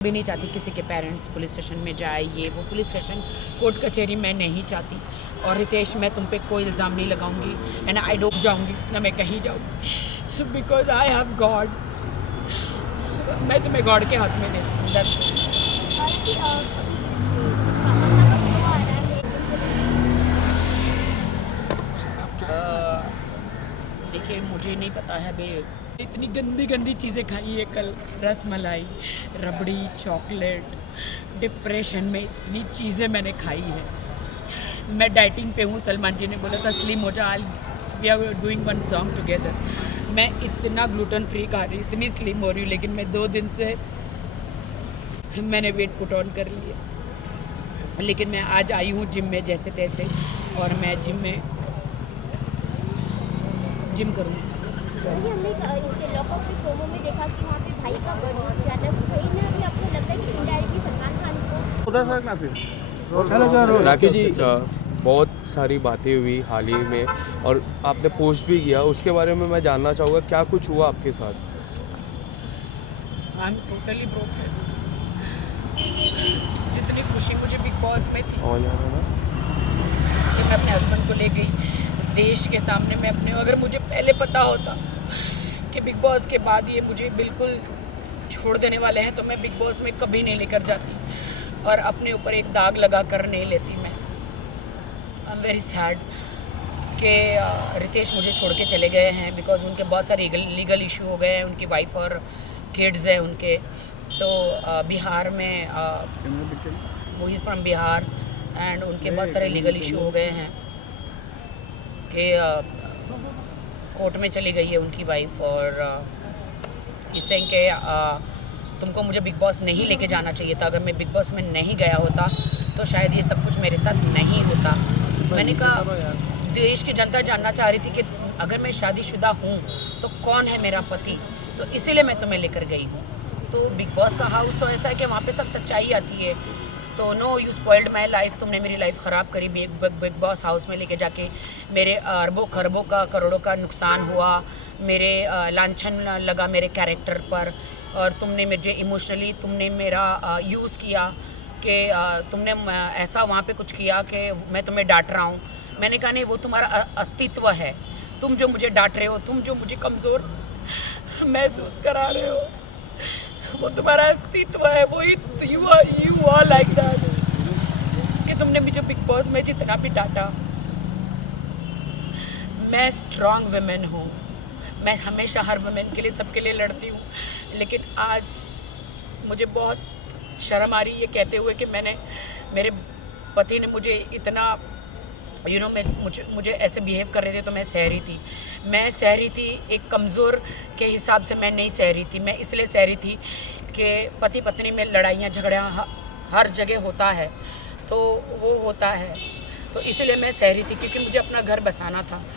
भी नहीं चाहती किसी के पेरेंट्स पुलिस स्टेशन में जाए, ये वो पुलिस स्टेशन कोर्ट कचहरी मैं नहीं चाहती। और रितेश, मैं तुम पे कोई इल्ज़ाम नहीं लगाऊंगी एंड आई डोंट जाऊंगी, ना मैं कहीं जाऊंगी, बिकॉज आई हैव गॉड। मैं तुम्हें गॉड के हाथ में दे देखिए, मुझे नहीं पता है बे, इतनी गंदी गंदी चीज़ें खाई है कल, रस मलाई, रबड़ी, चॉकलेट, डिप्रेशन में इतनी चीज़ें मैंने खाई है। मैं डाइटिंग पे हूँ, सलमान जी ने बोला था स्लिम हो जा, we are doing one song together. मैं इतना ग्लूटेन फ्री खा रही हूँ, इतनी स्लिम हो रही हूँ, लेकिन मैं 2 दिन से मैंने वेट पुट ऑन कर लिया। लेकिन मैं आज आई हूँ जिम में जैसे तैसे, और मैं जिम करूँगी। हमने इसे लॉकअप के प्रोमो में देखा कि वहाँ पे भाई का बर्थडे किया था, तो कहीं ना कहीं आपको लगता है कि इनडायरेक्टली सलमान खान को उधर काफी राकेश जी, बहुत सारी बातें हुई हाल ही में और आपने पोस्ट भी किया, उसके बारे में मैं जानना चाहूँगा क्या कुछ हुआ आपके साथ? I am totally broken. जितनी खुशी मुझे बिग बॉस में थी कि मैं अपने हस्बैंड को ले गई देश के सामने, मैं अपने, अगर मुझे पहले पता होता कि बिग बॉस के बाद ये मुझे बिल्कुल छोड़ देने वाले हैं, तो मैं बिग बॉस में कभी नहीं लेकर जाती और अपने ऊपर एक दाग लगा कर नहीं लेती। मैं आई एम वेरी सैड कि रितेश मुझे छोड़ के चले गए हैं, बिकॉज उनके बहुत सारे लीगल इशू हो गए हैं, उनकी वाइफ और किड्स हैं उनके। तो बिहार में, वो इज़ फ्रॉम बिहार, एंड उनके बहुत सारे लीगल इशू हो गए हैं कि कोर्ट में चली गई है उनकी वाइफ, और इससे कि तुमको मुझे बिग बॉस नहीं लेके जाना चाहिए था। अगर मैं बिग बॉस में नहीं गया होता तो शायद ये सब कुछ मेरे साथ नहीं होता। मैंने कहा, देश की जनता जानना चाह रही थी कि अगर मैं शादीशुदा हूँ तो कौन है मेरा पति, तो इसीलिए मैं तुम्हें लेकर गई हूँ। तो बिग बॉस का हाउस तो ऐसा है कि वहाँ पे सब सच्चाई आती है। तो no, you spoiled my life, तुमने मेरी लाइफ ख़राब करी। बिग बॉस हाउस में लेके जाके मेरे अरबों खरबों का, करोड़ों का नुकसान हुआ, मेरे लांछन लगा मेरे कैरेक्टर पर, और तुमने मुझे इमोशनली तुमने मेरा यूज़ किया कि तुमने ऐसा वहाँ पे कुछ किया कि मैं तुम्हें डांट रहा हूँ। मैंने कहा नहीं, वो तुम्हारा अस्तित्व है, तुम जो मुझे डांट रहे हो, तुम जो मुझे कमज़ोर महसूस करा रहे हो, वो तुम्हारा अस्तित्व है, वही यू आर लाइक दैट। कि तुमने मुझे बिग बॉस में जितना भी डांटा, मैं स्ट्रॉन्ग वुमेन हूँ, मैं हमेशा हर वुमेन के लिए, सबके लिए लड़ती हूँ। लेकिन आज मुझे बहुत शर्म आ रही है कहते हुए कि मेरे पति ने मुझे इतना मुझे ऐसे बिहेव कर रहे थे, तो मैं सह रही थी। एक कमज़ोर के हिसाब से मैं नहीं सह रही थी, मैं इसलिए सह रही थी कि पति पत्नी में लड़ाइयाँ झगड़ियाँ हर जगह होता है, तो वो होता है, तो इसलिए मैं सह रही थी, क्योंकि मुझे अपना घर बसाना था।